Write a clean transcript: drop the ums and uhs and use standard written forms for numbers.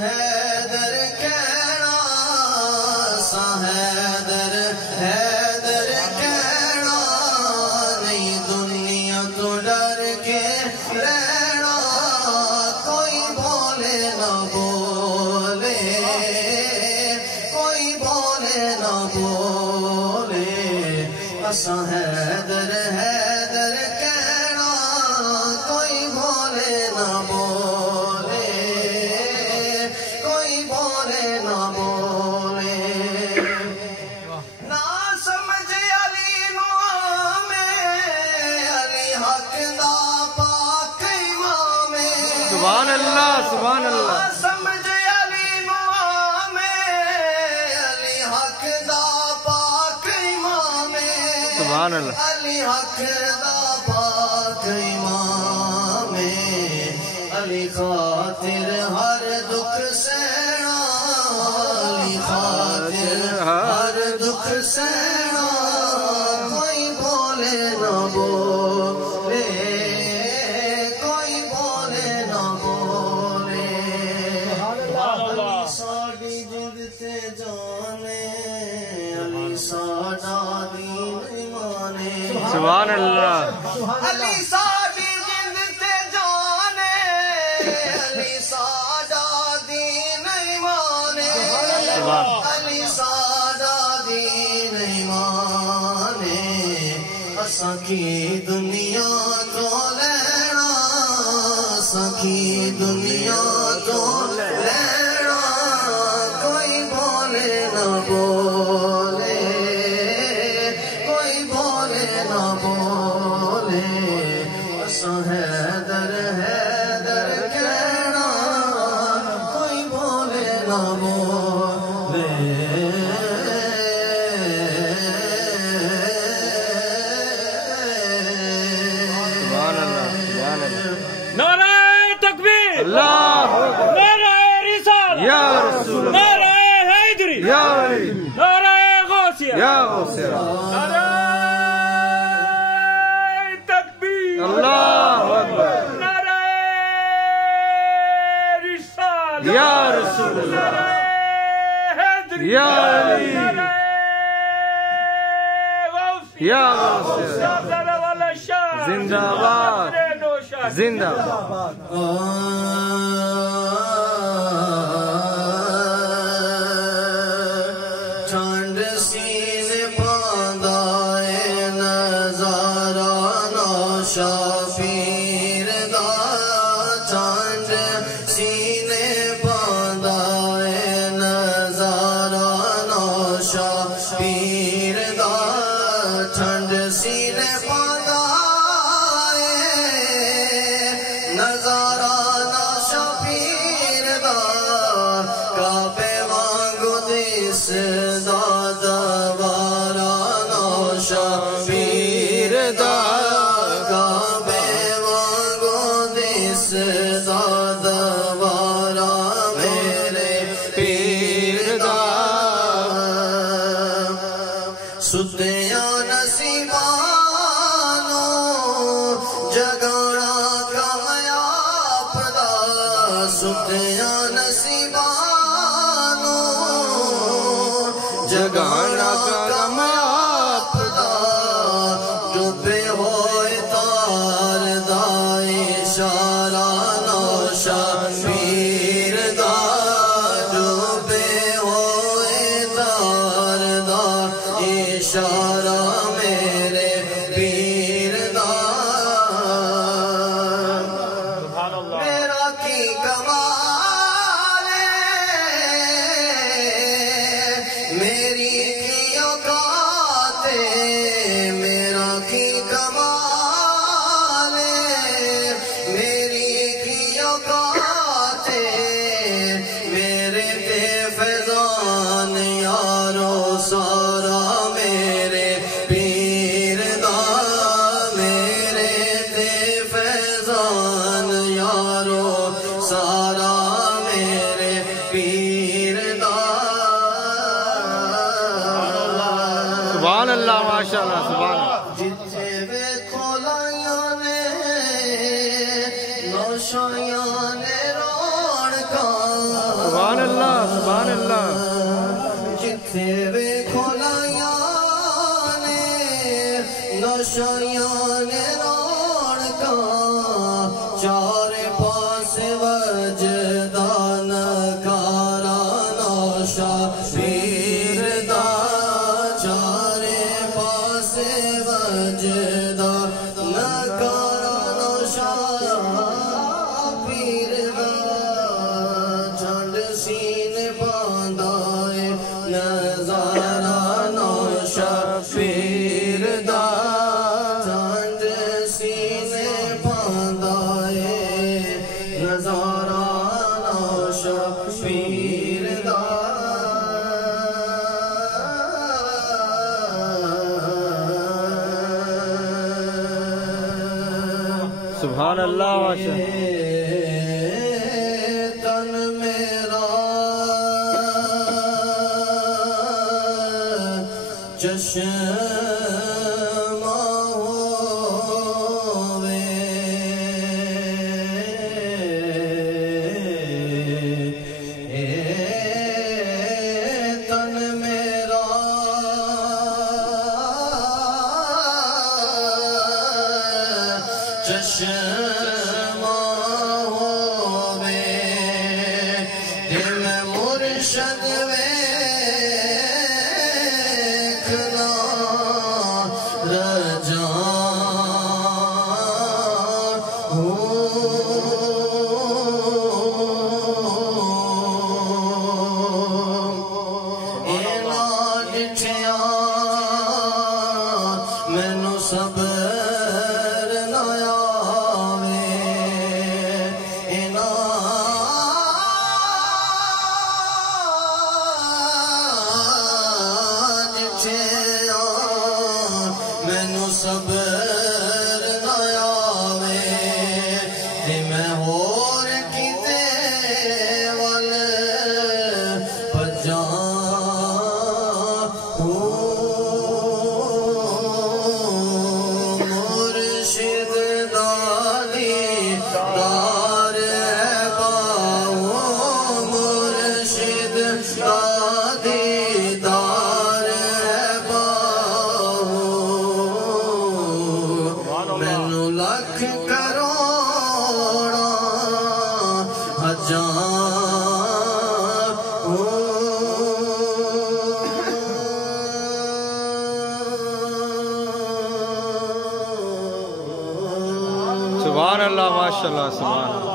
حیدر کہنا سا حیدر حیدر کہنا نہیں دنیا تو ڈر کے رہنا کوئی بولے نہ بولے کوئی بولے نہ بولے اسا حیدر حیدر کہنا کوئی بولے نہ بولے کوئی بولے نہ بولے نہ سمجھ علی نو میں علی حق دا پاک امام سبحان اللہ سبحان اللہ سمجھ علی نو میں علی حق دا پاک امام سبحان اللہ علی حق دا پاک امام علی خاطر ہر دکھ سہنا علی خاطر ہر دکھ سہنا کوئی بولے نہ بولے کوئی بولے نہ بولے علی ساڈی جند تے جانے علی ساڈا دین ایمانے سبحان اللہ علی ساڈی جند تے جانے علی ساڈا دین ایمانے علی ساڈا دین ایمانے اساں کی دنیا تو لینا اساں کی دنیا تو لینا کوئی بولے نہ بولے کوئی بولے نہ بولے اساں حیدر حیدر کہنا کوئی بولے نہ بولے سبحان اللہ سبحان اللہ نعرہ تکبیر اللہ اکبر نعرہ رسالہ یا رسول اللہ نعرہ حیدری یا علی نعرہ غوثیہ یا غوثیہ نعرہ تکبیر اللہ اکبر نعرہ رسالہ یا رسول اللہ نعرہ حیدری یا علی نعرہ غوثیہ یا غوثیہ شاہزادہ والا شاہ زندہ باد زندہ باد ٹھنڈ سینے پاندا اے نظارہ نوشا پیر دا ٹھنڈ سینے پاندا اے نظارہ نوشا پیر دا ٹھنڈ سینے پاندا اے نظارہ نوشا پیر دا کعبے وانگو دس دا دوارا نوشا پیر دا کعبے وانگو دس دا دوارا میرے پیر دا ستیاں نصیبانو جگانا کامیاب دا ستیاں نصیبانو جگانا کامیاب دا ڈوبے ہوئے تار دا اشارہ نوشا پیر دا ڈوبے ہوئے تار دا اشارہ میرے پیر دا میرا کی کمال میری کی اوقات میرا کی کمال میری کی اوقات میرے تے فیضان یارو سارا میرے پیر دا میرے تے فیضان یارو سارا میرے پیر دا سبحان اللہ ماشاءاللہ سبحان اللہ جتھے ویکھو لائیاں نے نوشائیاں نے رونقاں اللہ سبحان اللہ جتھے ویکھو لائیاں نے نشائیاں نے رونقاں چار پاسے وجدا نکارا نوشا پیر دا چار پاسے وجدا نکارا نوشا پیر دا جھنڈ سینے باندھا اے نظارہ نوشا پیر دا جھنڈ سینے باندھا اے نظارہ نوشا پیر دا سبحان اللہ ماشاء تن میرا چشمہ ہووے تن میرا چشمہ ہووے دل مرشد ویکھنا رجا اینا ڈٹھیاں مینوں صبر نہ آوے اینا ڈٹھیاں مینوں صبر نہ آوے تے میں ہور کیتے ول بھجاں مرشد دادی دار باہو مرشد دادی دار باہو مینوں لکھ کروڑاں ہزار سبحان اللہ ماشاء اللہ سبحان اللہ